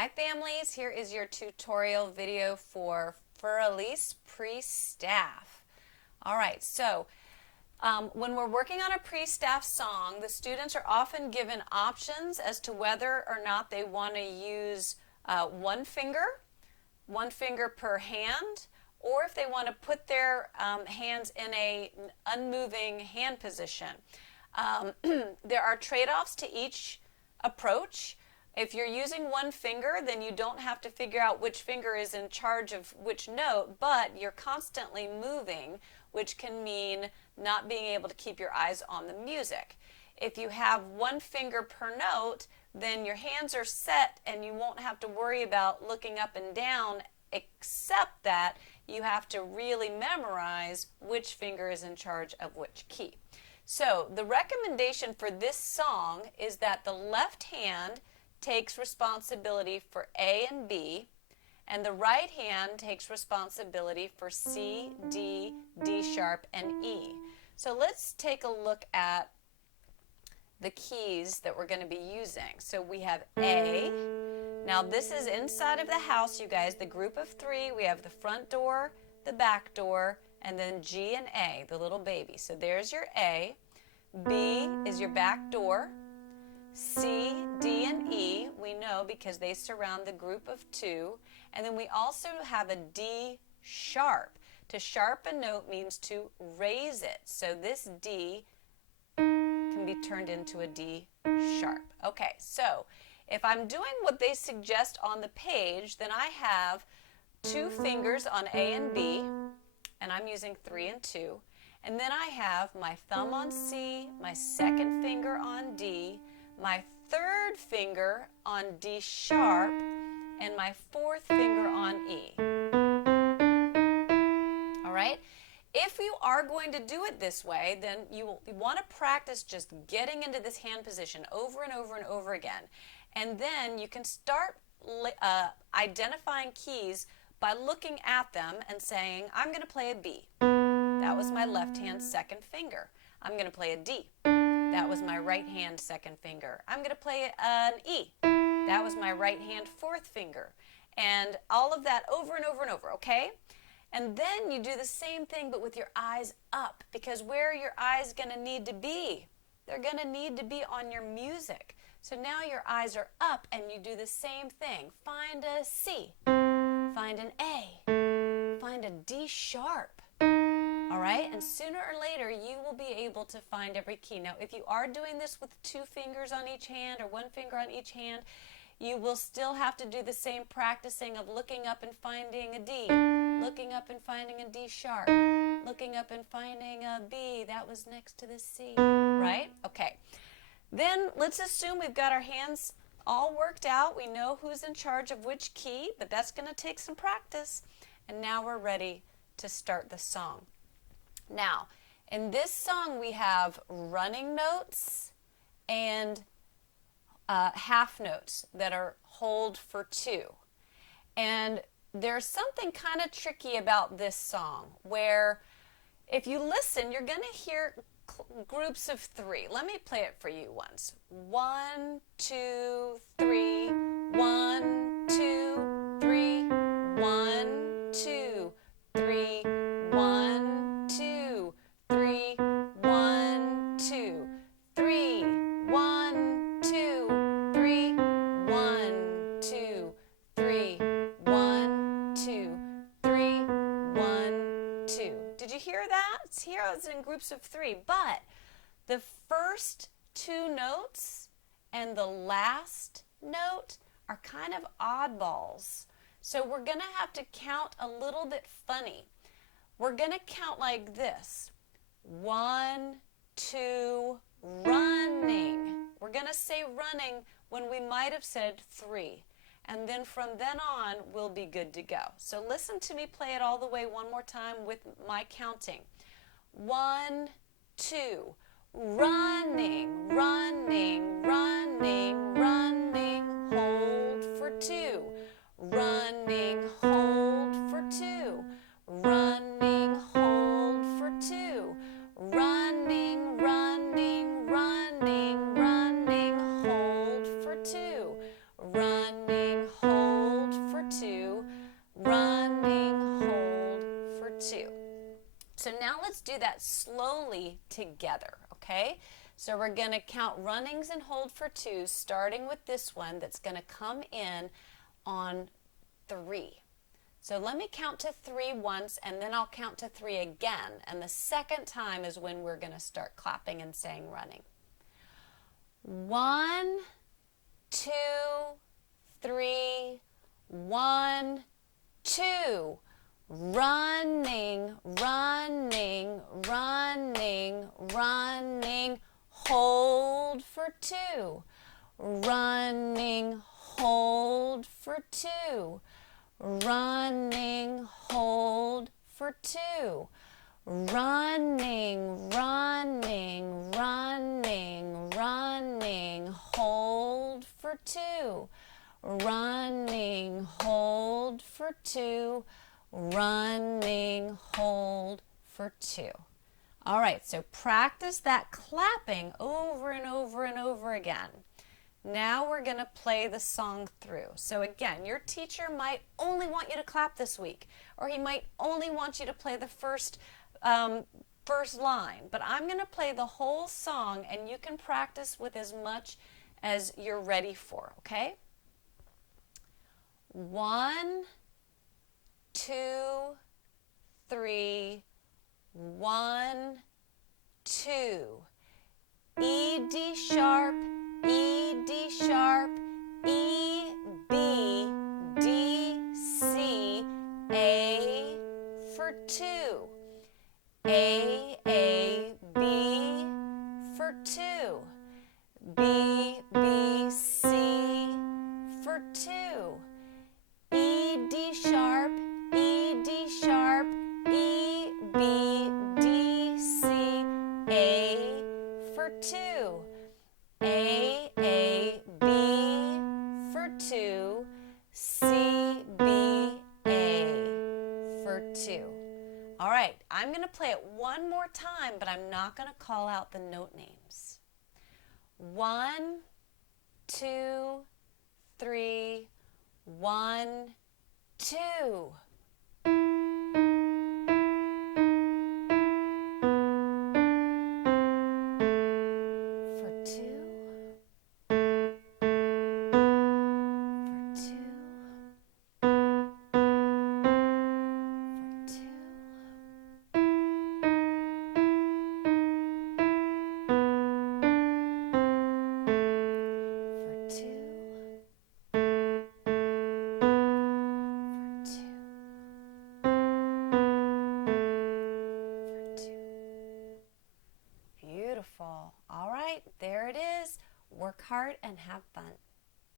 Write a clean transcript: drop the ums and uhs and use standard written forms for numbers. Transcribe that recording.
Hi families, here is your tutorial video for Elise Pre Staff. Alright, so when we're working on a pre-staff song, the students are often given options as to whether or not they want to use one finger per hand, or if they want to put their hands in a unmoving hand position. There are trade-offs to each approach. If you're using one finger, then you don't have to figure out which finger is in charge of which note, but you're constantly moving, which can mean not being able to keep your eyes on the music. If you have one finger per note, then your hands are set and you won't have to worry about looking up and down, except that you have to really memorize which finger is in charge of which key. So the recommendation for this song is that the left hand takes responsibility for A and B, and the right hand takes responsibility for C, D, D sharp, and E. So let's take a look at the keys that we're going to be using. So we have A. Now this is inside of the house, you guys, the group of three. We have the front door, the back door, and then G and A, the little baby. So there's your A. B is your back door. C, D, and E, we know because they surround the group of two. And then we also have a D sharp. To sharp a note means to raise it. So this D can be turned into a D sharp. Okay, so if I'm doing what they suggest on the page, then I have two fingers on A and B, and I'm using 3 and 2. And then I have my thumb on C, my second finger on D, my third finger on D sharp, and my fourth finger on E. All right? If you are going to do it this way, then you want to practice just getting into this hand position over and over and over again. And then you can start identifying keys by looking at them and saying, I'm going to play a B. That was my left hand second finger. I'm going to play a D. That was my right hand second finger. I'm going to play an E. That was my right hand fourth finger. And all of that over and over and over, okay? And then you do the same thing but with your eyes up, because where are your eyes going to need to be? They're going to need to be on your music. So now your eyes are up and you do the same thing. Find a C, find an A, find a D sharp. All right, and sooner or later you will be able to find every key. Now, if you are doing this with two fingers on each hand or one finger on each hand, you will still have to do the same practicing of looking up and finding a D, looking up and finding a D sharp, looking up and finding a B. That was next to the C, right? Okay. Then let's assume we've got our hands all worked out. We know who's in charge of which key, but that's going to take some practice. And now we're ready to start the song. Now, in this song we have running notes and half notes that are hold for 2. And there's something kind of tricky about this song where if you listen, you're going to hear groups of 3. Let me play it for you once. 1, 2, 3, 1, 2, 3, 1, 2, 3, 1, 2, 3, 1, 2, 3, 1, 2, 3, 1, 2, 3, 1, 2, 3, 1, 2. Did you hear that? Here it's in groups of 3, but the first 2 notes and the last note are kind of oddballs. So we're going to have to count a little bit funny. We're going to count like this. 1, 2, running. We're going to say running when we might have said 3. And then from then on, we'll be good to go. So listen to me play it all the way one more time with my counting. 1, 2, running, running, running, running, hold for 2. Running, hold for 2. Running, hold for 2. Running, running, running, running, hold for 2. Running, hold. do that slowly together, okay? So we're going to count runnings and hold for 2, starting with this one that's going to come in on 3. So let me count to 3 once, and then I'll count to 3 again. And the second time is when we're going to start clapping and saying running. 1, 2, 3, 1, 2. Running, running, running, running. Hold for 2. Running, hold for 2. Running, hold for 2. Running, running, running, running, hold for 2. Running, hold for 2. Running, hold for 2. All right, so practice that clapping over and over and over again. Now we're going to play the song through. So again, your teacher might only want you to clap this week, or he might only want you to play the first line. But I'm going to play the whole song, and you can practice with as much as you're ready for, okay? 1, 2, 3, 1, 2. E, D sharp, E, D sharp, E, B, D, C, A for 2. A, B for 2. B, B, C for 2. E, D sharp, E, D sharp, E, B, D, C, A for 2. A, B for 2. C, B, A for 2. All right, I'm going to play it one more time, but I'm not going to call out the note names. 1, 2, 3, 1, 2. Beautiful. All right, there it is. Work hard and have fun.